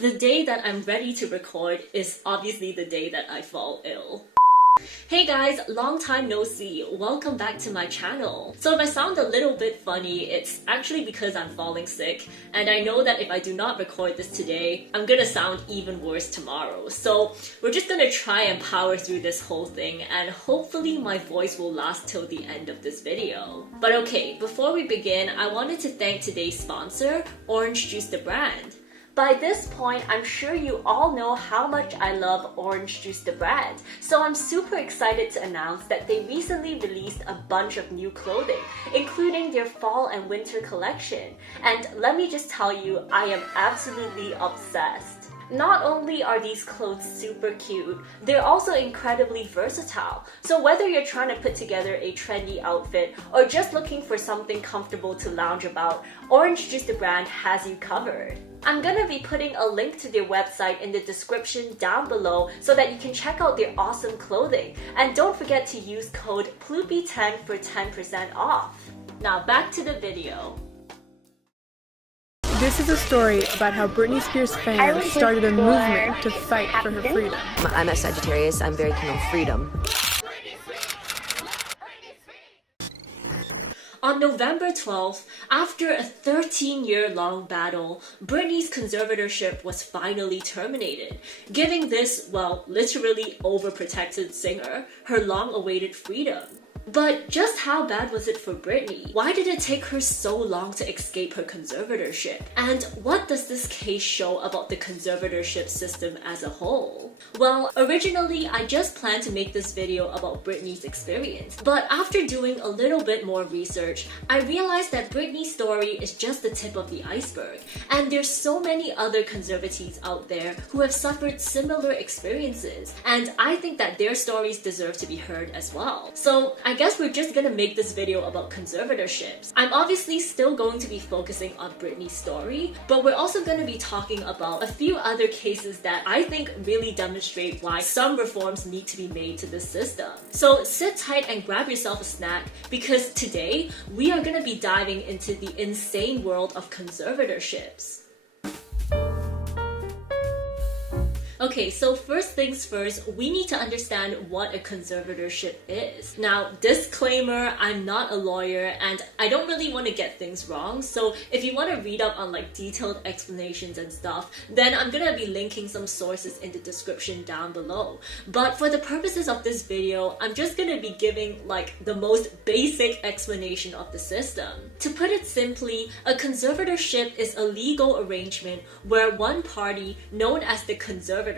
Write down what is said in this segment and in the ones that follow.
The day that I'm ready to record is obviously the day that I fall ill. Hey guys, long time no see. Welcome back to my channel. So if I sound a little bit funny, it's actually because I'm falling sick, and I know that if I do not record this today, I'm gonna sound even worse tomorrow. So we're just gonna try and power through this whole thing, and hopefully my voice will last till the end of this video. But okay, before we begin, I wanted to thank today's sponsor, Orange Juice the brand. By this point, I'm sure you all know how much I love Orange Juice the brand, so I'm super excited to announce that they recently released a bunch of new clothing, including their fall and winter collection. And let me just tell you, I am absolutely obsessed. Not only are these clothes super cute, they're also incredibly versatile. So whether you're trying to put together a trendy outfit or just looking for something comfortable to lounge about, Orange Juice the brand has you covered. I'm gonna be putting a link to their website in the description down below so that you can check out their awesome clothing. And don't forget to use code PLOOPY10 for 10% off. Now back to the video. This is a story about how Britney Spears fans started a movement to fight for her freedom. I'm a Sagittarius. I'm very keen on freedom. On November 12th, after a 13-year-long battle, Britney's conservatorship was finally terminated, giving this, well, literally overprotected singer her long-awaited freedom. But just how bad was it for Britney? Why did it take her so long to escape her conservatorship? And what does this case show about the conservatorship system as a whole? Well, originally I just planned to make this video about Britney's experience, but after doing a little bit more research, I realized that Britney's story is just the tip of the iceberg, and there's so many other conservatees out there who have suffered similar experiences, and I think that their stories deserve to be heard as well. So I guess we're just gonna make this video about conservatorships. I'm obviously still going to be focusing on Britney's story, but we're also gonna be talking about a few other cases that I think really demonstrate why some reforms need to be made to the system. So sit tight and grab yourself a snack, because today we are gonna be diving into the insane world of conservatorships. Okay, so first things first, we need to understand what a conservatorship is. Now, disclaimer, I'm not a lawyer and I don't really want to get things wrong, so if you want to read up on like detailed explanations and stuff, then I'm gonna be linking some sources in the description down below. But for the purposes of this video, I'm just gonna be giving like the most basic explanation of the system. To put it simply, a conservatorship is a legal arrangement where one party, known as the conservator,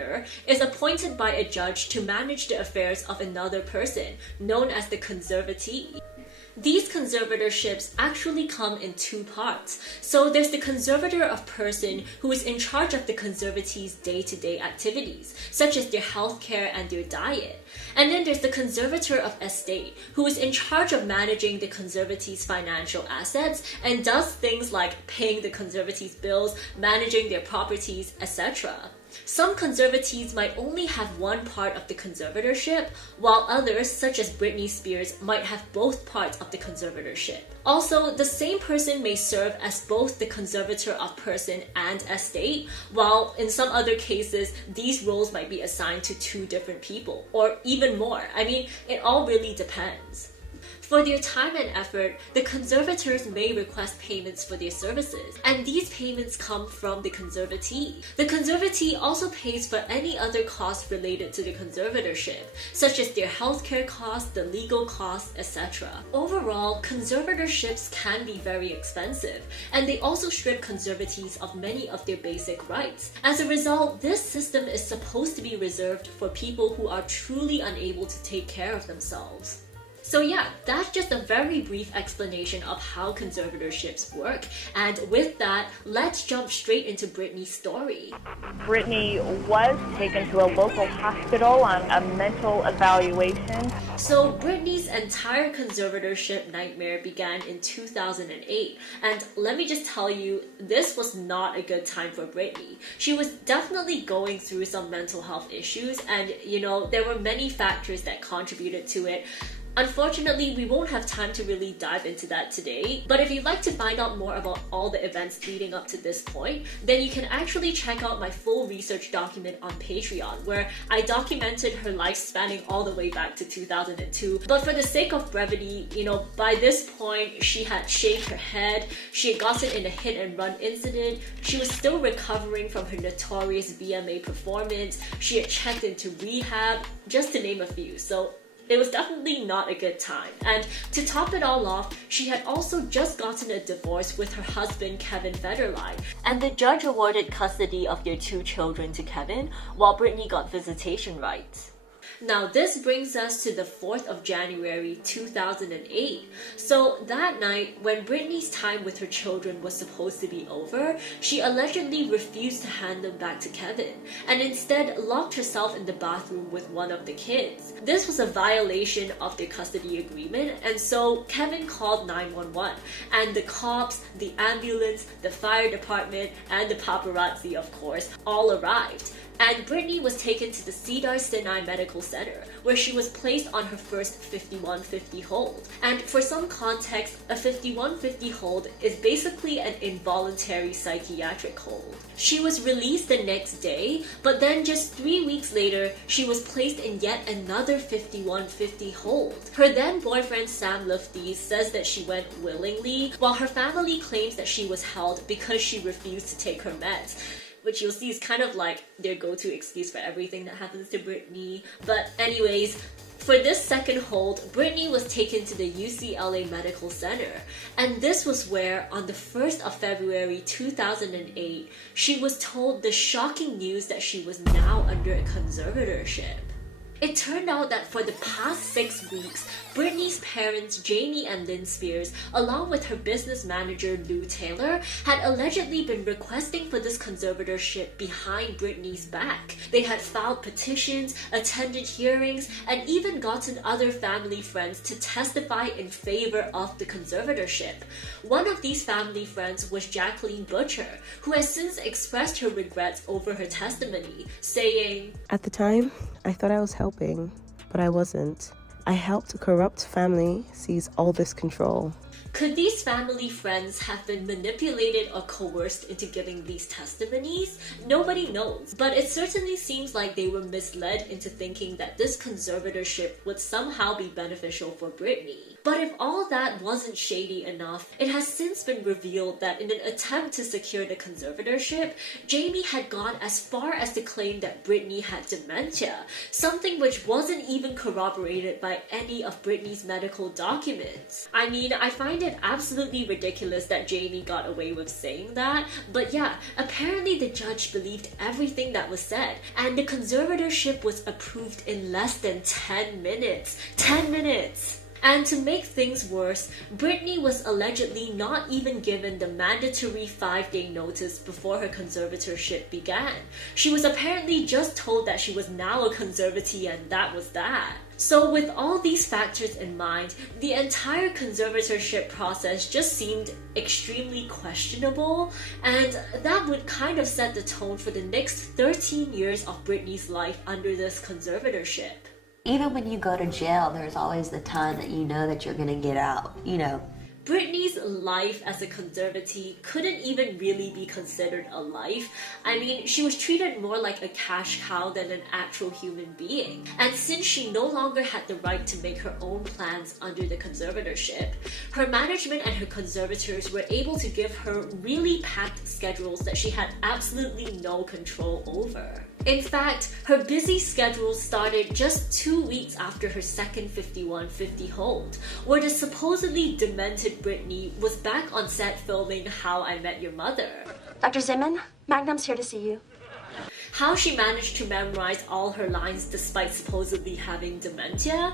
is appointed by a judge to manage the affairs of another person, known as the conservatee. These conservatorships actually come in two parts. So there's the conservator of person who is in charge of the conservatee's day-to-day activities, such as their healthcare and their diet. And then there's the conservator of estate, who is in charge of managing the conservatee's financial assets and does things like paying the conservatee's bills, managing their properties, etc. Some conservatees might only have one part of the conservatorship, while others, such as Britney Spears, might have both parts of the conservatorship. Also, the same person may serve as both the conservator of person and estate, while in some other cases, these roles might be assigned to two different people, or even more. I mean, it all really depends. For their time and effort, the conservators may request payments for their services, and these payments come from the conservatee. The conservatee also pays for any other costs related to the conservatorship, such as their healthcare costs, the legal costs, etc. Overall, conservatorships can be very expensive, and they also strip conservatees of many of their basic rights. As a result, this system is supposed to be reserved for people who are truly unable to take care of themselves. So yeah, that's just a very brief explanation of how conservatorships work. And with that, let's jump straight into Britney's story. Britney was taken to a local hospital on a mental evaluation. So Britney's entire conservatorship nightmare began in 2008. And let me just tell you, this was not a good time for Britney. She was definitely going through some mental health issues, and you know, there were many factors that contributed to it. Unfortunately, we won't have time to really dive into that today, but if you'd like to find out more about all the events leading up to this point, then you can actually check out my full research document on Patreon, where I documented her life spanning all the way back to 2002. But for the sake of brevity, by this point, she had shaved her head, she had gotten in a hit and run incident, she was still recovering from her notorious VMA performance, she had checked into rehab, just to name a few. So it was definitely not a good time. And to top it all off, she had also just gotten a divorce with her husband, Kevin Federline. And the judge awarded custody of their 2 children to Kevin, while Britney got visitation rights. Now this brings us to the 4th of January 2008. So that night, when Britney's time with her children was supposed to be over, she allegedly refused to hand them back to Kevin, and instead locked herself in the bathroom with one of the kids. This was a violation of their custody agreement, and so Kevin called 911, and the cops, the ambulance, the fire department, and the paparazzi, of course, all arrived. And Britney was taken to the Cedars-Sinai Medical Center, where she was placed on her first 5150 hold. And for some context, a 5150 hold is basically an involuntary psychiatric hold. She was released the next day, but then just 3 weeks later, she was placed in yet another 5150 hold. Her then boyfriend Sam Lufty says that she went willingly, while her family claims that she was held because she refused to take her meds, which you'll see is kind of like their go-to excuse for everything that happens to Britney. But anyways, for this second hold, Britney was taken to the UCLA Medical Center, and this was where, on the 1st of February 2008, she was told the shocking news that she was now under a conservatorship. It turned out that for the past 6 weeks, Britney's parents, Jamie and Lynn Spears, along with her business manager, Lou Taylor, had allegedly been requesting for this conservatorship behind Britney's back. They had filed petitions, attended hearings, and even gotten other family friends to testify in favor of the conservatorship. One of these family friends was Jacqueline Butcher, who has since expressed her regrets over her testimony, saying, "At the time, I thought I was helping, but I wasn't. I helped a corrupt family seize all this control." Could these family friends have been manipulated or coerced into giving these testimonies? Nobody knows, but it certainly seems like they were misled into thinking that this conservatorship would somehow be beneficial for Britney. But if all that wasn't shady enough, it has since been revealed that in an attempt to secure the conservatorship, Jamie had gone as far as to claim that Britney had dementia, something which wasn't even corroborated by any of Britney's medical documents. I mean, I find it absolutely ridiculous that Jamie got away with saying that, but yeah, apparently the judge believed everything that was said, and the conservatorship was approved in less than 10 minutes. 10 minutes! And to make things worse, Britney was allegedly not even given the mandatory 5-day notice before her conservatorship began. She was apparently just told that she was now a conservatee and that was that. So with all these factors in mind, the entire conservatorship process just seemed extremely questionable, and that would kind of set the tone for the next 13 years of Britney's life under this conservatorship. Even when you go to jail, there's always the time that you know that you're going to get out, Britney's life as a conservatee couldn't even really be considered a life. I mean, she was treated more like a cash cow than an actual human being. And since she no longer had the right to make her own plans under the conservatorship, her management and her conservators were able to give her really packed schedules that she had absolutely no control over. In fact, her busy schedule started just 2 weeks after her second 5150 hold, where the supposedly demented Britney was back on set filming How I Met Your Mother. Dr. Zimmern, Magnum's here to see you. How she managed to memorize all her lines despite supposedly having dementia?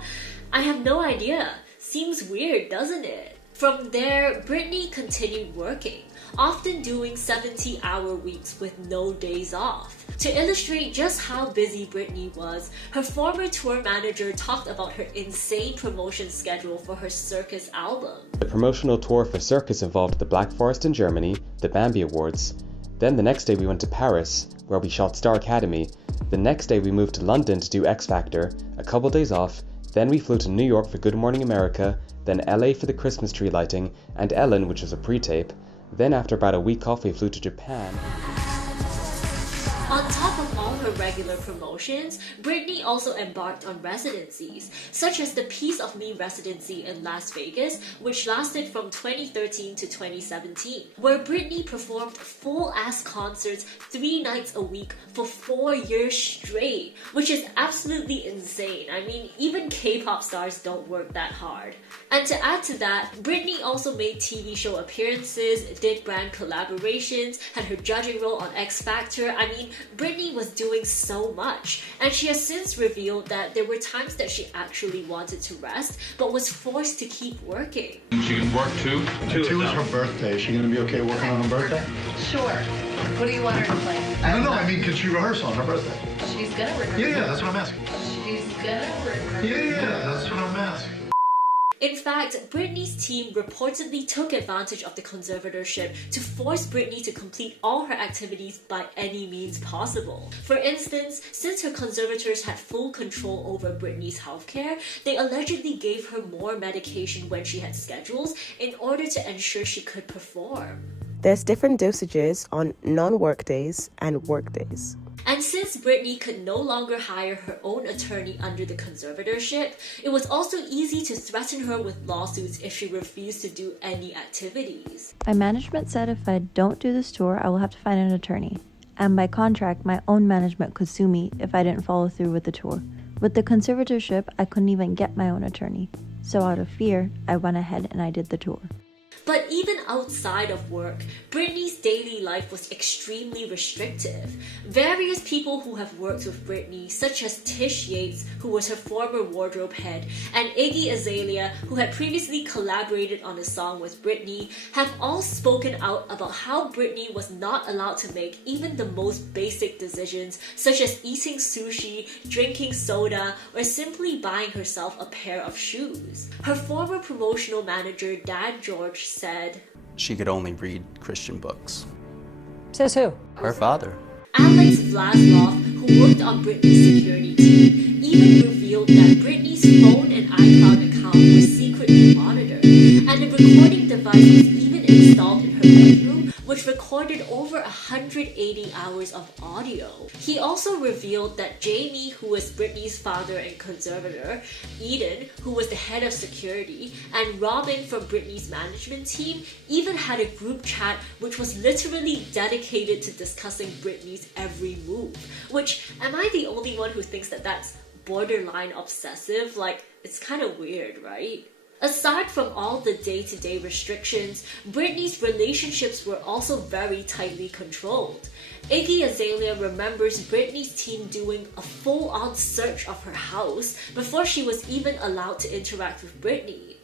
I have no idea. Seems weird, doesn't it? From there, Britney continued working, often doing 70-hour weeks with no days off. To illustrate just how busy Britney was, her former tour manager talked about her insane promotion schedule for her Circus album. The promotional tour for Circus involved the Black Forest in Germany, the Bambi Awards. Then the next day we went to Paris, where we shot Star Academy. The next day we moved to London to do X Factor, a couple days off. Then we flew to New York for Good Morning America, then LA for the Christmas tree lighting, and Ellen, which was a pre-tape. Then after about a week off, we flew to Japan. On top of all her regular promotions, Britney also embarked on residencies, such as the Piece of Me residency in Las Vegas, which lasted from 2013 to 2017, where Britney performed full-ass concerts 3 nights a week for 4 years straight, which is absolutely insane. I mean, even K-pop stars don't work that hard. And to add to that, Britney also made TV show appearances, did brand collaborations, had her judging role on X Factor. I mean, Britney was doing so much, and she has since revealed that there were times that she actually wanted to rest, but was forced to keep working. She can work too? 2 is her birthday. Is she gonna be okay working on her birthday? Sure. What do you want her to play? No, I mean, could she rehearse on her birthday? She's gonna rehearse. Yeah, that's what I'm asking. She's gonna rehearse. Yeah, that's what I'm asking. In fact, Britney's team reportedly took advantage of the conservatorship to force Britney to complete all her activities by any means possible. For instance, since her conservators had full control over Britney's healthcare, they allegedly gave her more medication when she had schedules in order to ensure she could perform. There's different dosages on non-work days and work days. And since Britney could no longer hire her own attorney under the conservatorship, it was also easy to threaten her with lawsuits if she refused to do any activities. My management said if I don't do this tour, I will have to find an attorney. And by contract, my own management could sue me if I didn't follow through with the tour. With the conservatorship, I couldn't even get my own attorney. So out of fear, I went ahead and I did the tour. But even outside of work, Britney's daily life was extremely restrictive. Various people who have worked with Britney, such as Tish Yates, who was her former wardrobe head, and Iggy Azalea, who had previously collaborated on a song with Britney, have all spoken out about how Britney was not allowed to make even the most basic decisions, such as eating sushi, drinking soda, or simply buying herself a pair of shoes. Her former promotional manager, Dad George, said, "She could only read Christian books." Says who? Her father. Alex Vlasloff, who worked on Britney's security team, even revealed that Britney's phone and iCloud account were secretly monitored, and a recording device was even installed in her bedroom, which recorded over 180 hours of audio. He also revealed that Jamie, who was Britney's father and conservator, Eden, who was the head of security, and Robin from Britney's management team even had a group chat which was literally dedicated to discussing Britney's every move. Which, am I the only one who thinks that that's borderline obsessive? Like, it's kind of weird, right? Aside from all the day-to-day restrictions, Britney's relationships were also very tightly controlled. Iggy Azalea remembers Britney's team doing a full-on search of her house before she was even allowed to interact with Britney.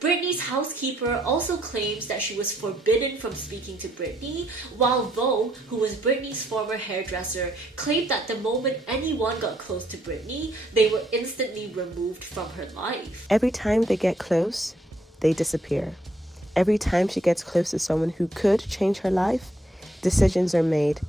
Britney's housekeeper also claims that she was forbidden from speaking to Britney, while Vo, who was Britney's former hairdresser, claimed that the moment anyone got close to Britney, they were instantly removed from her life. Every time they get close, they disappear. Every time she gets close to someone who could change her life, decisions are made.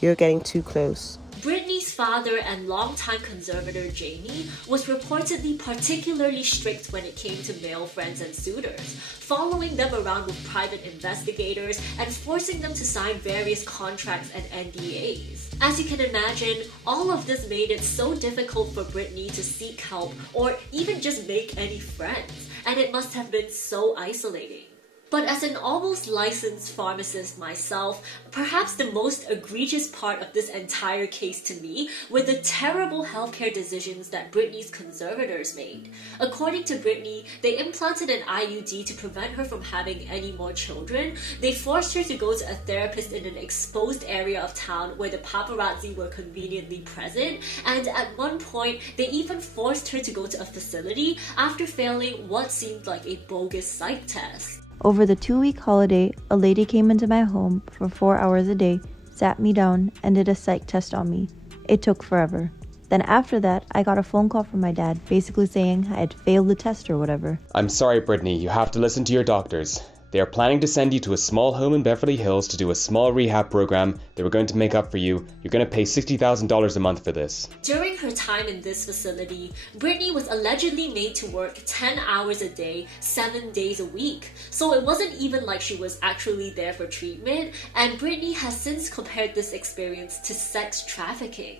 You're getting too close. Britney's father and longtime conservator Jamie was reportedly particularly strict when it came to male friends and suitors, following them around with private investigators and forcing them to sign various contracts and NDAs. As you can imagine, all of this made it so difficult for Britney to seek help or even just make any friends, and it must have been so isolating. But as an almost licensed pharmacist myself, perhaps the most egregious part of this entire case to me were the terrible healthcare decisions that Britney's conservators made. According to Britney, they implanted an IUD to prevent her from having any more children. They forced her to go to a therapist in an exposed area of town where the paparazzi were conveniently present, and at one point, they even forced her to go to a facility after failing what seemed like a bogus psych test. Over the 2-week holiday, a lady came into my home for 4 hours a day, sat me down, and did a psych test on me. It took forever. Then after that, I got a phone call from my dad, basically saying I had failed the test or whatever. I'm sorry, Britney, you have to listen to your doctors. They are planning to send you to a small home in Beverly Hills to do a small rehab program. They were going to make up for you. You're going to pay $60,000 a month for this. During her time in this facility, Britney was allegedly made to work 10 hours a day, 7 days a week. So it wasn't even like she was actually there for treatment, and Britney has since compared this experience to sex trafficking.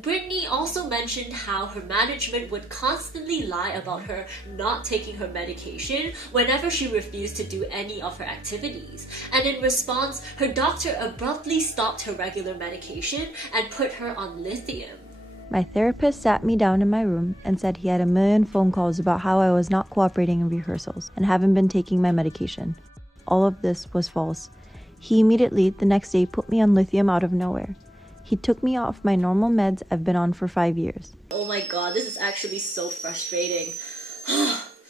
Britney also mentioned how her management would constantly lie about her not taking her medication whenever she refused to do any of her activities. And in response, her doctor abruptly stopped her regular medication and put her on lithium. My therapist sat me down in my room and said he had a million phone calls about how I was not cooperating in rehearsals and haven't been taking my medication. All of this was false. He immediately, the next day, put me on lithium out of nowhere. He took me off my normal meds I've been on for 5 years. Oh my god, this is actually so frustrating.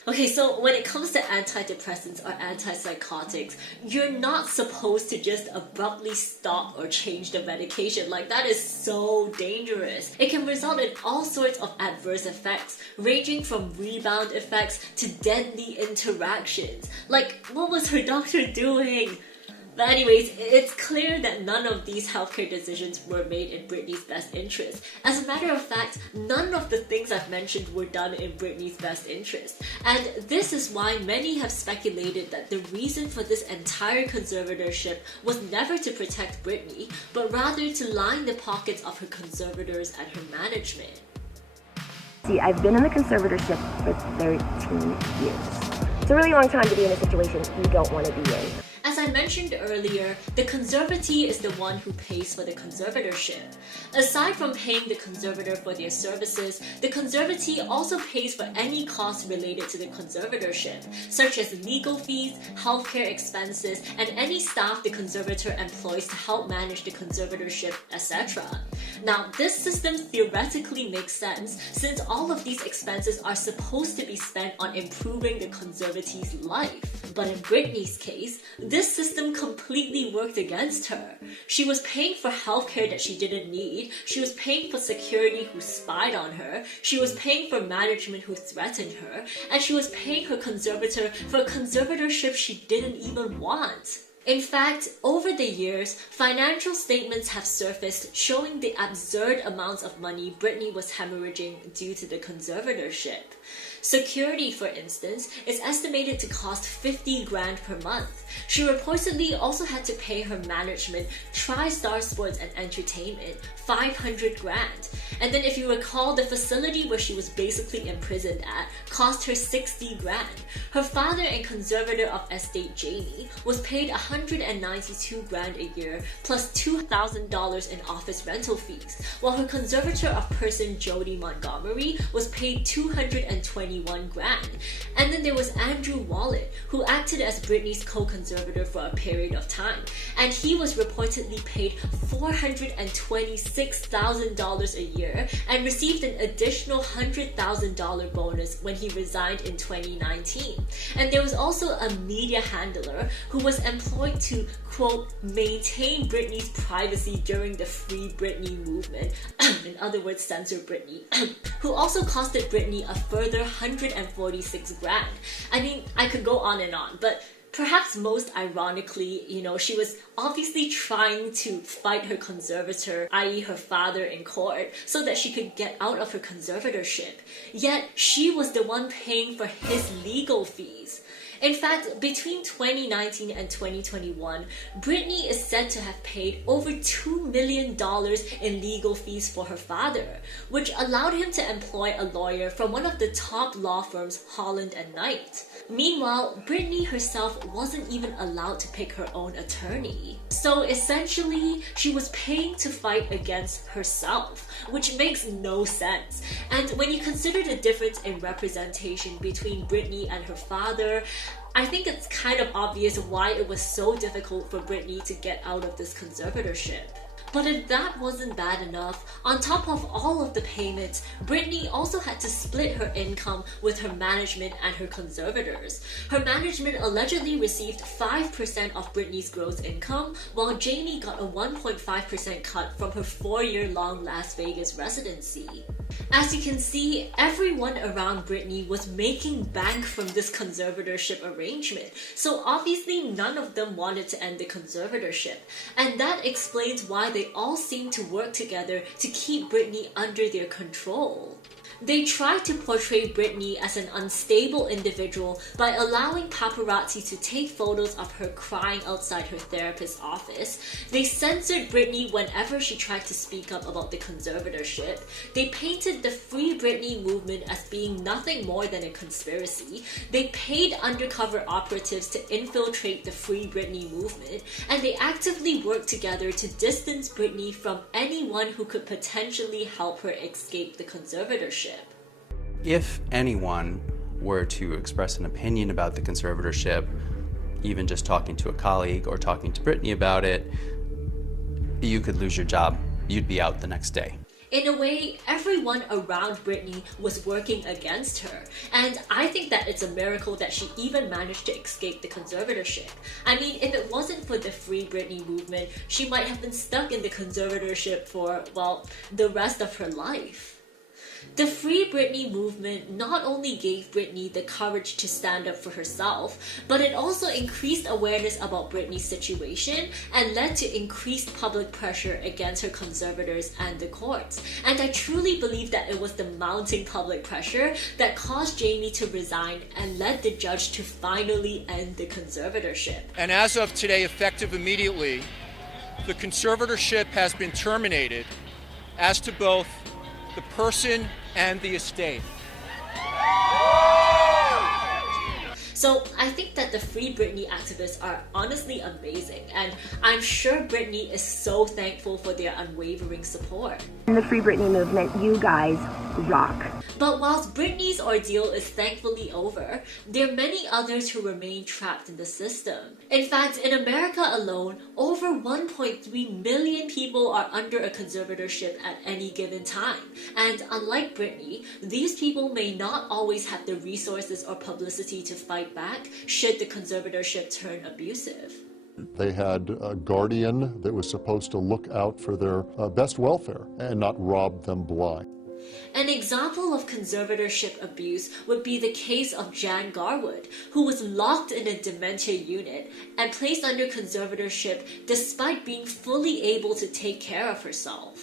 Okay, so when it comes to antidepressants or antipsychotics, you're not supposed to just abruptly stop or change the medication. Like, that is so dangerous. It can result in all sorts of adverse effects, ranging from rebound effects to deadly interactions. Like, what was her doctor doing? But anyways, it's clear that none of these healthcare decisions were made in Britney's best interest. As a matter of fact, none of the things I've mentioned were done in Britney's best interest. And this is why many have speculated that the reason for this entire conservatorship was never to protect Britney, but rather to line the pockets of her conservators and her management. See, I've been in the conservatorship for 13 years. It's a really long time to be in a situation you don't want to be in. As I mentioned earlier, the conservatee is the one who pays for the conservatorship. Aside from paying the conservator for their services, the conservatee also pays for any costs related to the conservatorship, such as legal fees, healthcare expenses, and any staff the conservator employs to help manage the conservatorship, etc. Now, this system theoretically makes sense since all of these expenses are supposed to be spent on improving the conservatee's life. But in Britney's case, this system completely worked against her. She was paying for healthcare that she didn't need, she was paying for security who spied on her, she was paying for management who threatened her, and she was paying her conservator for a conservatorship she didn't even want. In fact, over the years, financial statements have surfaced showing the absurd amounts of money Britney was hemorrhaging due to the conservatorship. Security, for instance, is estimated to cost $50,000 per month. She reportedly also had to pay her management, TriStar Sports and Entertainment, $500,000. And then if you recall, the facility where she was basically imprisoned at cost her $60,000. Her father and conservator of estate, Jamie, was paid $192,000 a year plus $2,000 in office rental fees, while her conservator of person, Jody Montgomery, was paid $221,000. And then there was Andrew Wallet, who acted as Britney's co-conservator for a period of time, and he was reportedly paid $426,000 a year and received an additional $100,000 bonus when he resigned in 2019. And there was also a media handler who was employed to, quote, maintain Britney's privacy during the Free Britney movement, in other words, censor Britney, who also costed Britney a further $146,000. I mean, I could go on and on, but perhaps most ironically, she was obviously trying to fight her conservator, i.e. her father, in court so that she could get out of her conservatorship. Yet, she was the one paying for his legal fees. In fact, between 2019 and 2021, Britney is said to have paid over $2 million in legal fees for her father, which allowed him to employ a lawyer from one of the top law firms, Holland & Knight. Meanwhile, Britney herself wasn't even allowed to pick her own attorney. So essentially, she was paying to fight against herself, which makes no sense. And when you consider the difference in representation between Britney and her father, I think it's kind of obvious why it was so difficult for Britney to get out of this conservatorship. But if that wasn't bad enough, on top of all of the payments, Britney also had to split her income with her management and her conservators. Her management allegedly received 5% of Britney's gross income, while Jamie got a 1.5% cut from her 4-year-long Las Vegas residency. As you can see, everyone around Britney was making bank from this conservatorship arrangement, so obviously none of them wanted to end the conservatorship, and that explains why they all seemed to work together to keep Britney under their control. They tried to portray Britney as an unstable individual by allowing paparazzi to take photos of her crying outside her therapist's office. They censored Britney whenever she tried to speak up about the conservatorship. They painted the Free Britney movement as being nothing more than a conspiracy. They paid undercover operatives to infiltrate the Free Britney movement, and they actively worked together to distance Britney from anyone who could potentially help her escape the conservatorship. If anyone were to express an opinion about the conservatorship, even just talking to a colleague or talking to Britney about it, you could lose your job. You'd be out the next day. In a way, everyone around Britney was working against her, and I think that it's a miracle that she even managed to escape the conservatorship. I mean, if it wasn't for the Free Britney movement, she might have been stuck in the conservatorship for, well, the rest of her life. The Free Britney movement not only gave Britney the courage to stand up for herself, but it also increased awareness about Britney's situation and led to increased public pressure against her conservators and the courts. And I truly believe that it was the mounting public pressure that caused Jamie to resign and led the judge to finally end the conservatorship. And as of today, effective immediately, the conservatorship has been terminated as to both the person and the estate. So I think that the Free Britney activists are honestly amazing, and I'm sure Britney is so thankful for their unwavering support. In the Free Britney movement, you guys rock. But whilst Britney's ordeal is thankfully over, there are many others who remain trapped in the system. In fact, in America alone, over 1.3 million people are under a conservatorship at any given time. And unlike Britney, these people may not always have the resources or publicity to fight back should the conservatorship turn abusive. They had a guardian that was supposed to look out for their best welfare and not rob them blind. An example of conservatorship abuse would be the case of Jan Garwood, who was locked in a dementia unit and placed under conservatorship despite being fully able to take care of herself.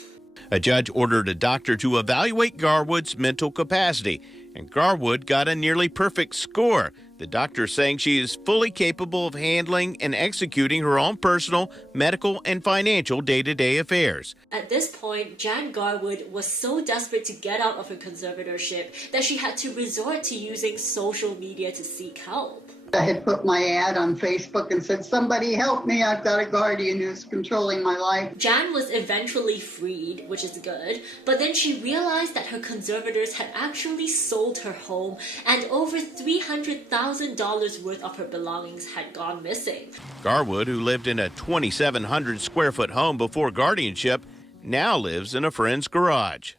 A judge ordered a doctor to evaluate Garwood's mental capacity, and Garwood got a nearly perfect score. The doctor saying she is fully capable of handling and executing her own personal, medical, and financial day-to-day affairs. At this point, Jan Garwood was so desperate to get out of her conservatorship that she had to resort to using social media to seek help. I had put my ad on Facebook and said, "Somebody help me, I've got a guardian who's controlling my life." Jan was eventually freed, which is good, but then she realized that her conservators had actually sold her home and over $300,000 worth of her belongings had gone missing. Garwood, who lived in a 2,700 square foot home before guardianship, now lives in a friend's garage.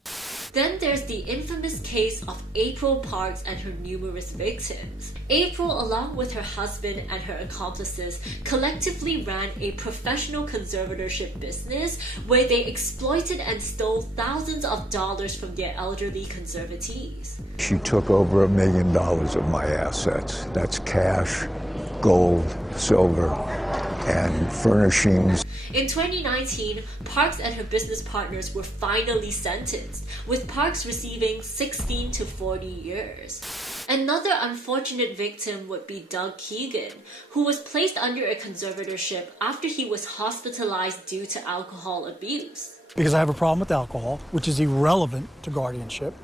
Then there's the infamous case of April Parks and her numerous victims. April, along with her husband and her accomplices, collectively ran a professional conservatorship business where they exploited and stole thousands of dollars from their elderly conservatees. She took over $1 million of my assets. That's cash, gold, silver, and furnishings. In 2019, Parks and her business partners were finally sentenced, with Parks receiving 16 to 40 years. Another unfortunate victim would be Doug Keegan, who was placed under a conservatorship after he was hospitalized due to alcohol abuse. Because I have a problem with alcohol, which is irrelevant to guardianship.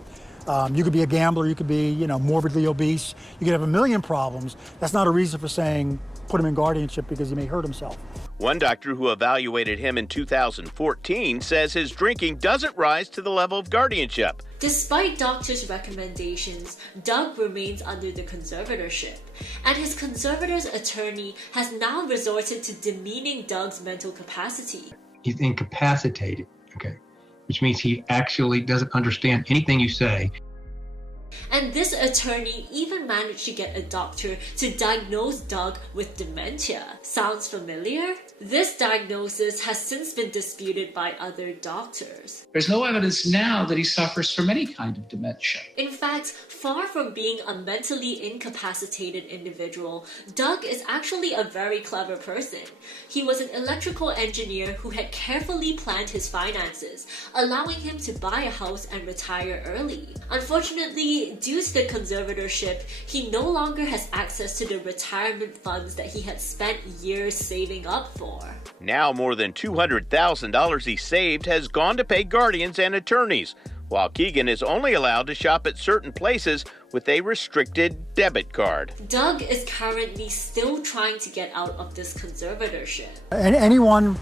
You could be a gambler, you could be, morbidly obese, you could have a million problems. That's not a reason for saying put him in guardianship because he may hurt himself. One doctor who evaluated him in 2014 says his drinking doesn't rise to the level of guardianship. Despite doctors' recommendations, Doug remains under the conservatorship, and his conservator's attorney has now resorted to demeaning Doug's mental capacity. He's incapacitated, okay? Which means he actually doesn't understand anything you say. And this attorney even managed to get a doctor to diagnose Doug with dementia. Sounds familiar? This diagnosis has since been disputed by other doctors. There's no evidence now that he suffers from any kind of dementia. In fact, far from being a mentally incapacitated individual, Doug is actually a very clever person. He was an electrical engineer who had carefully planned his finances, allowing him to buy a house and retire early. Unfortunately, due to the conservatorship, he no longer has access to the retirement funds that he had spent years saving up for. Now more than $200,000 he saved has gone to pay guardians and attorneys, while Keegan is only allowed to shop at certain places with a restricted debit card. Doug is currently still trying to get out of this conservatorship. And anyone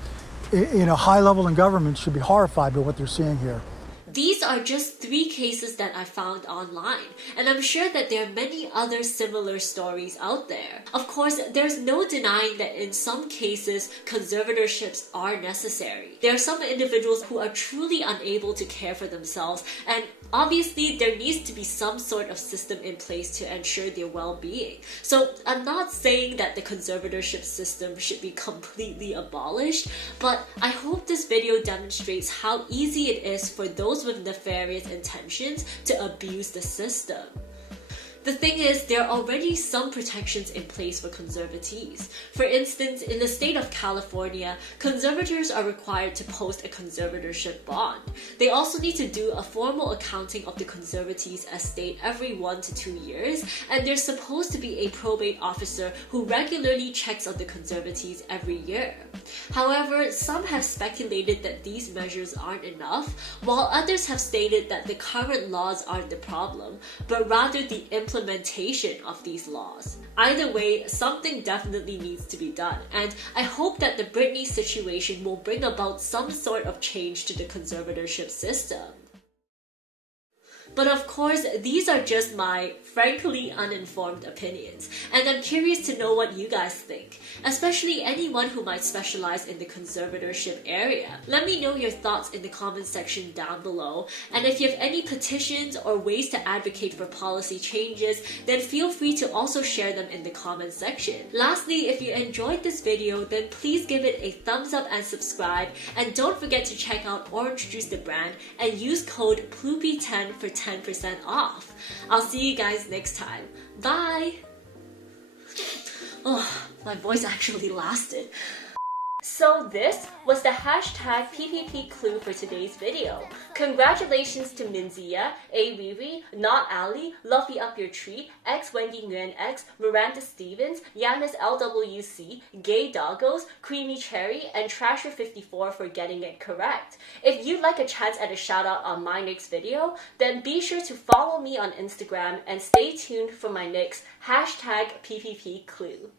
high level in government should be horrified by what they're seeing here. These are just 3 cases that I found online, and I'm sure that there are many other similar stories out there. Of course, there's no denying that in some cases, conservatorships are necessary. There are some individuals who are truly unable to care for themselves, and obviously there needs to be some sort of system in place to ensure their well-being. So I'm not saying that the conservatorship system should be completely abolished, but I hope this video demonstrates how easy it is for those with nefarious intentions to abuse the system. The thing is, there are already some protections in place for conservatees. For instance, in the state of California, conservators are required to post a conservatorship bond. They also need to do a formal accounting of the conservatee's estate every 1 to 2 years, and there's supposed to be a probate officer who regularly checks on the conservatees every year. However, some have speculated that these measures aren't enough, while others have stated that the current laws aren't the problem, but rather the implementation of these laws. Either way, something definitely needs to be done, and I hope that the Britney situation will bring about some sort of change to the conservatorship system. But of course, these are just my frankly uninformed opinions, and I'm curious to know what you guys think, especially anyone who might specialize in the conservatorship area. Let me know your thoughts in the comment section down below, and if you have any petitions or ways to advocate for policy changes, then feel free to also share them in the comment section. Lastly, if you enjoyed this video, then please give it a thumbs up and subscribe, and don't forget to check out Orange Juice the brand and use code PLOOPY10 for 10% off. I'll see you guys next time. Bye! Oh, my voice actually lasted. So this was the hashtag PPP clue for today's video. Congratulations to Minzia, A Riri, Not Ali, Luffy Up Your Tree, X Wendy Nguyen X, Miranda Stevens, Yanis LWC, Gay Doggos, Creamy Cherry, and Trasher54 for getting it correct. If you'd like a chance at a shout out on my next video, then be sure to follow me on Instagram and stay tuned for my next hashtag PPP clue.